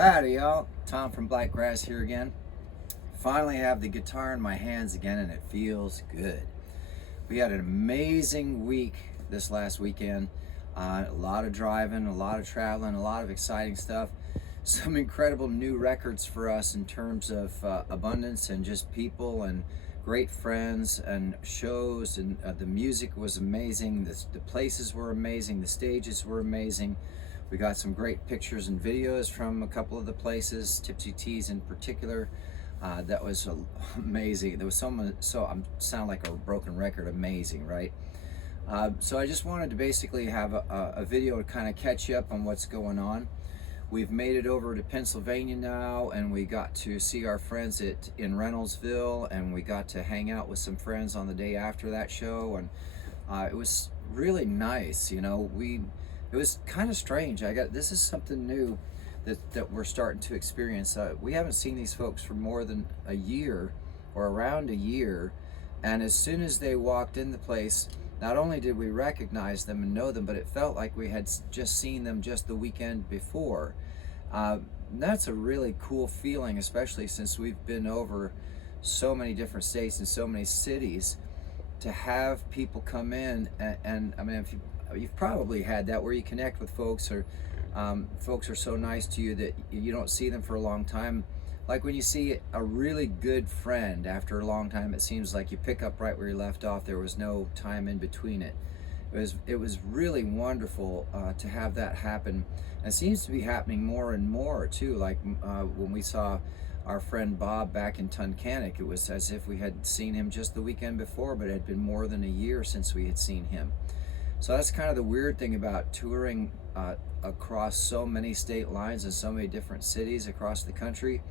Howdy y'all, Tom from Blakgraz here again. Finally have the guitar in my hands again and it feels good. We had an amazing week this last weekend. A lot of driving, a lot of traveling, a lot of exciting stuff. Some incredible new records for us in terms of abundance and just people and great friends and shows, and the music was amazing, the places were amazing, the stages were amazing. We got some great pictures and videos from a couple of the places, Tipsy Teas in particular. That was amazing. There was so I sound like a broken record, amazing, right? So I just wanted to basically have a video to kind of catch you up on what's going on. We've made it over to Pennsylvania now, and we got to see our friends in Reynoldsville, and we got to hang out with some friends on the day after that show, and it was really nice. It was kind of strange. This is something new that we're starting to experience. We haven't seen these folks for more than a year, or around a year, and as soon as they walked in the place, not only did we recognize them and know them, but it felt like we had just seen them just the weekend before. That's a really cool feeling, especially since we've been over so many different states and so many cities, to have people come in and I mean, if you've probably had that where you connect with folks, or folks are so nice to you that you don't see them for a long time. Like when you see a really good friend after a long time, it seems like you pick up right where you left off. There was no time in between it. It was really wonderful to have that happen. And it seems to be happening more and more too. Like when we saw our friend Bob back in Tunkhannock, it was as if we had seen him just the weekend before, but it had been more than a year since we had seen him. So that's kind of the weird thing about touring across so many state lines and so many different cities across the country.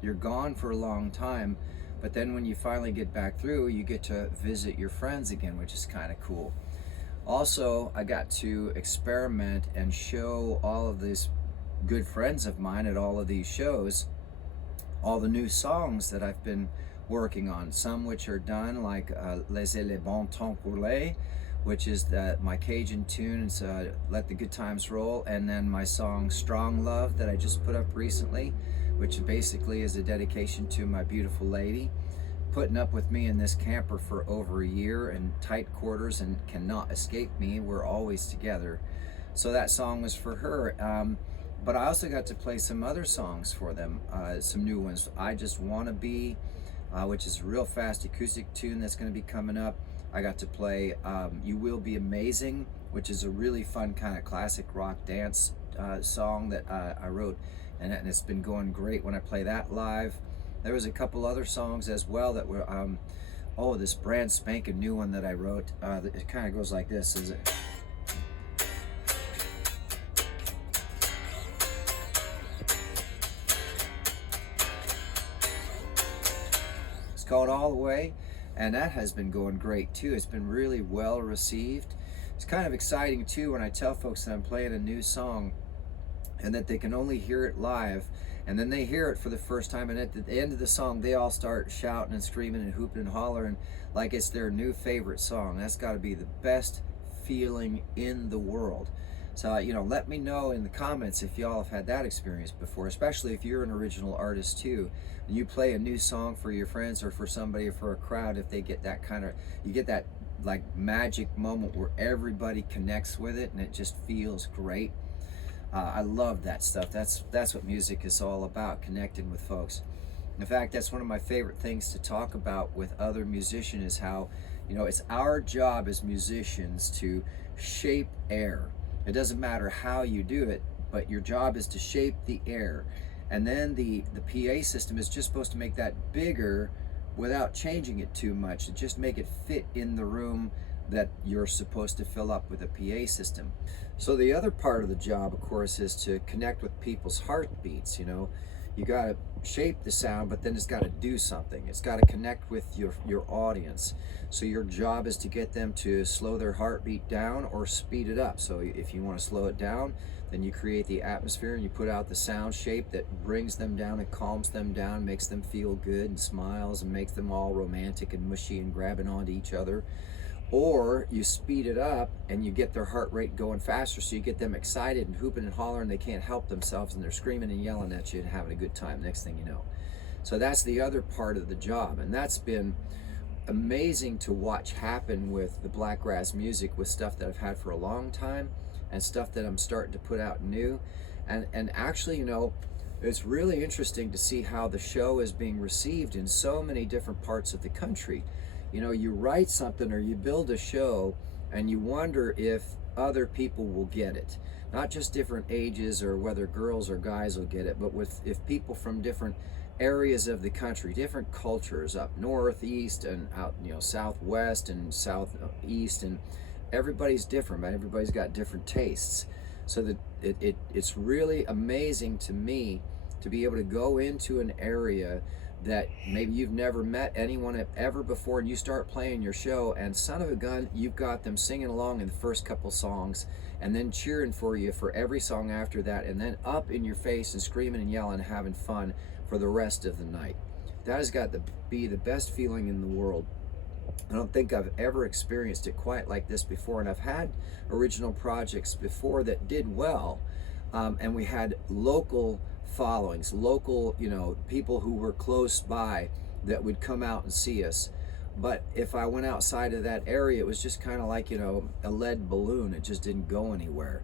You're gone for a long time, but then when you finally get back through, you get to visit your friends again, which is kind of cool. Also, I got to experiment and show all of these good friends of mine at all of these shows all the new songs that I've been working on, some which are done, like Laissez les bons temps rouler, which is my Cajun tune, it's Let the Good Times Roll, and then my song Strong Love that I just put up recently, which basically is a dedication to my beautiful lady, putting up with me in this camper for over a year in tight quarters and cannot escape me. We're always together. So that song was for her. But I also got to play some other songs for them, some new ones. I Just Wanna Be, which is a real fast acoustic tune that's going to be coming up. I got to play You Will Be Amazing, which is a really fun kind of classic rock dance song that I wrote, and it's been going great when I play that live. There was a couple other songs as well that were, this brand spanking new one that I wrote. It kind of goes like this, is it? It's called All the Way, and that has been going great too. It's been really well received. It's kind of exciting too when I tell folks that I'm playing a new song and that they can only hear it live, and then they hear it for the first time, and at the end of the song they all start shouting and screaming and hooping and hollering like it's their new favorite song. That's got to be the best feeling in the world. So let me know in the comments if y'all have had that experience before, especially if you're an original artist too, and you play a new song for your friends or for somebody or for a crowd. If they get that you get that like magic moment where everybody connects with it and it just feels great. I love that stuff. That's what music is all about, connecting with folks. In fact, that's one of my favorite things to talk about with other musicians, is how, it's our job as musicians to shape air. It doesn't matter how you do it, but your job is to shape the air. And then the PA system is just supposed to make that bigger without changing it too much, and just make it fit in the room that you're supposed to fill up with a PA system. So the other part of the job, of course, is to connect with people's heartbeats. You got to shape the sound, but then it's got to do something. It's got to connect with your audience. So your job is to get them to slow their heartbeat down or speed it up. So if you want to slow it down, then you create the atmosphere and you put out the sound shape that brings them down and calms them down, makes them feel good and smiles and makes them all romantic and mushy and grabbing onto each other. or you speed it up and you get their heart rate going faster, so you get them excited and hooping and hollering. They can't help themselves and they're screaming and yelling at you and having a good time, next thing you know. So that's the other part of the job, and that's been amazing to watch happen with the Blakgraz music, with stuff that I've had for a long time and stuff that I'm starting to put out new. And actually, you know, it's really interesting to see how the show is being received in so many different parts of the country. You know, you write something or you build a show and you wonder if other people will get it. Not just different ages or whether girls or guys will get it, but if people from different areas of the country, different cultures, up northeast and out, you know, southwest and southeast, and everybody's different, but everybody's got different tastes. So that it's really amazing to me to be able to go into an area that maybe you've never met anyone ever before, and you start playing your show, and son of a gun, you've got them singing along in the first couple songs and then cheering for you for every song after that, and then up in your face and screaming and yelling and having fun for the rest of the night. That has got to be the best feeling in the world. I don't think I've ever experienced it quite like this before, and I've had original projects before that did well, and we had local followings, local, you know, people who were close by that would come out and see us. But if I went outside of that area, it was just kind of like, you know, a lead balloon. It just didn't go anywhere.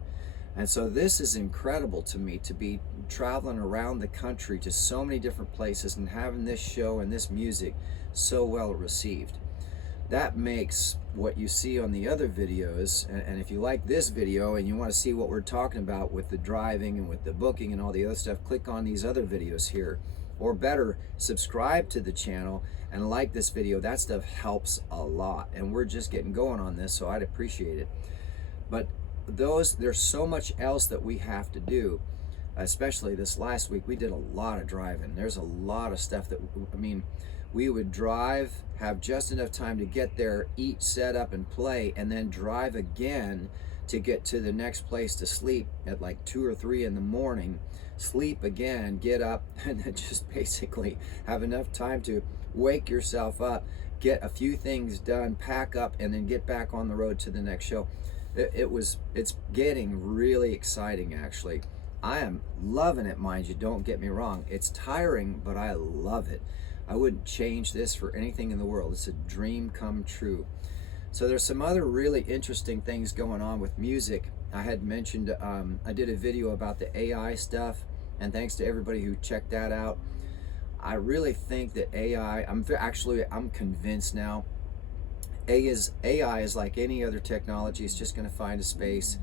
And so this is incredible to me, to be traveling around the country to so many different places and having this show and this music so well received. That makes what you see on the other videos, and if you like this video and you want to see what we're talking about with the driving and with the booking and all the other stuff, click on these other videos here. Or better, subscribe to the channel and like this video. That stuff helps a lot, and we're just getting going on this, so I'd appreciate it. But there's so much else that we have to do, especially this last week. We did a lot of driving. There's a lot of stuff that, I mean, we would drive, have just enough time to get there, eat, set up, and play, and then drive again to get to the next place to sleep at like 2 or 3 in the morning, sleep again, get up, and then just basically have enough time to wake yourself up, get a few things done, pack up, and then get back on the road to the next show. It's getting really exciting, actually. I am loving it, mind you, don't get me wrong. It's tiring, but I love it. I wouldn't change this for anything in the world. It's a dream come true. So there's some other really interesting things going on with music. I had mentioned, I did a video about the AI stuff, and thanks to everybody who checked that out. I really think that AI, I'm convinced now, AI is like any other technology. It's just going to find a space,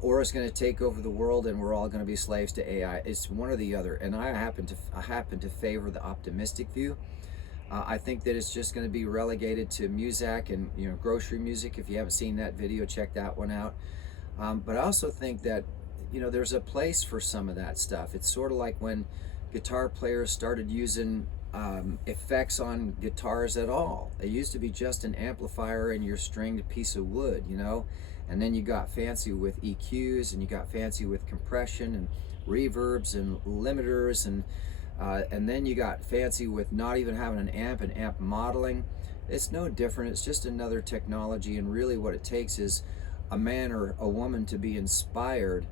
or it's going to take over the world, and we're all going to be slaves to AI. It's one or the other, and I happen to favor the optimistic view. I think that it's just going to be relegated to music and, you know, grocery music. If you haven't seen that video, check that one out. But I also think that, you know, there's a place for some of that stuff. It's sort of like when guitar players started using effects on guitars at all. It used to be just an amplifier and your stringed piece of wood, you know, and then you got fancy with EQs, and you got fancy with compression and reverbs and limiters, and then you got fancy with not even having an amp and amp modeling. It's no different. It's just another technology, and really what it takes is a man or a woman to be inspired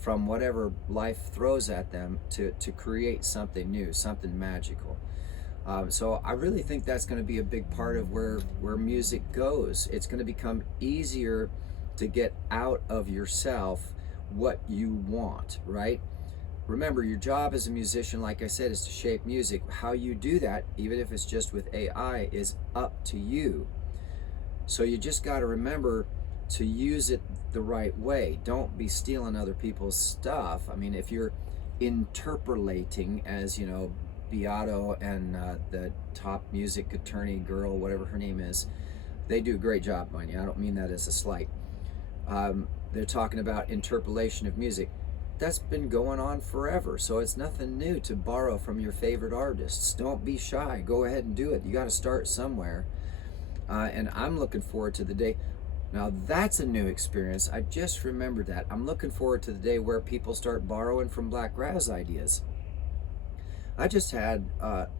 from whatever life throws at them to create something new, something magical. So I really think that's going to be a big part of where music goes. It's going to become easier to get out of yourself what you want, right? Remember, your job as a musician, like I said, is to shape music. How you do that, even if it's just with AI, is up to you. So you just got to remember to use it the right way. Don't be stealing other people's stuff. I mean, if you're interpolating, as you know, Beato and the top music attorney girl, whatever her name is, they do a great job, mind you. I don't mean that as a slight. They're talking about interpolation of music. That's been going on forever, so it's nothing new to borrow from your favorite artists. Don't be shy. Go ahead and do it. You got to start somewhere. And I'm looking forward to the day. Now that's a new experience. I just remembered that. I'm looking forward to the day where people start borrowing from Blakgraz ideas. I just had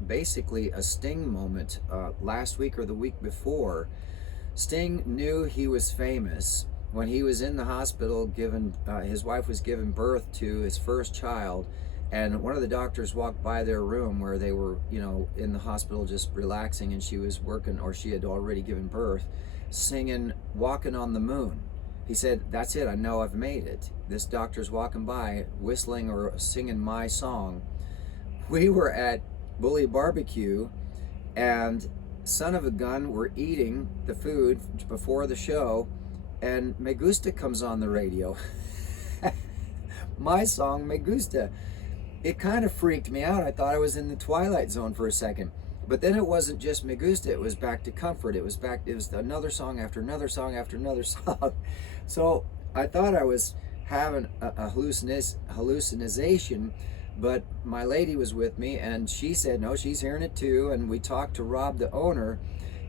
basically a Sting moment last week or the week before, Sting knew he was famous when he was in the hospital given his wife was giving birth to his first child, and one of the doctors walked by their room where they were, in the hospital just relaxing, and she was working, or she had already given birth, singing Walking on the Moon. He said, that's it, I know I've made it. This doctor's walking by whistling or singing my song. We were at Bully Barbecue, and son of a gun, we're eating the food before the show, and Me Gusta comes on the radio. My song, Me Gusta. It kind of freaked me out. I thought I was in the Twilight Zone for a second. But then it wasn't just Me Gusta, it was Back to Comfort. It was another song after another song after another song. So I thought I was having a hallucination, but my lady was with me, and she said, no, she's hearing it too. And we talked to Rob, the owner,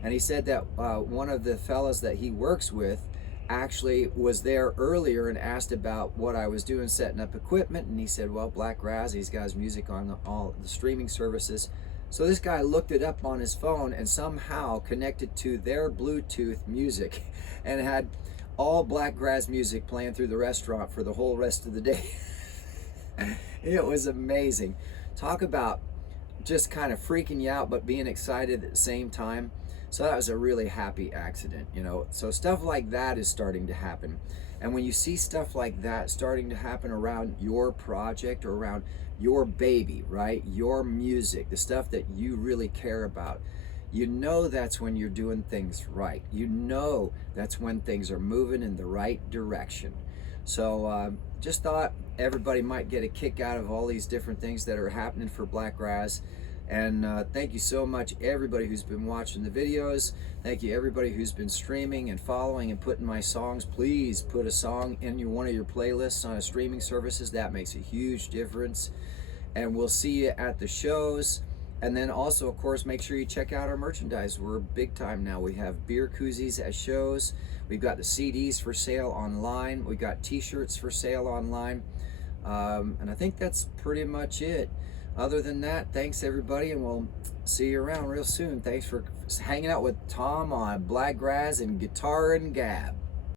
and he said that one of the fellas that he works with actually was there earlier and asked about what I was doing setting up equipment, and he said, well, Blakgraz, he's got his music on all the streaming services. So this guy looked it up on his phone and somehow connected to their Bluetooth music and had all Blakgraz music playing through the restaurant for the whole rest of the day. It was amazing. Talk about just kind of freaking you out but being excited at the same time. So that was a really happy accident, So stuff like that is starting to happen. And when you see stuff like that starting to happen around your project or around your baby, right? Your music, the stuff that you really care about, that's when you're doing things right. That's when things are moving in the right direction. So just thought everybody might get a kick out of all these different things that are happening for Blakgraz. And thank you so much, everybody who's been watching the videos. Thank you, everybody who's been streaming and following and putting my songs. Please put a song in one of your playlists on a streaming services. That makes a huge difference. And we'll see you at the shows. And then also, of course, make sure you check out our merchandise. We're big time now. We have beer koozies at shows. We've got the CDs for sale online. We've got t-shirts for sale online. And I think that's pretty much it. Other than that, thanks everybody, and we'll see you around real soon. Thanks for hanging out with Tom on Blakgraz and Guitar and Gab.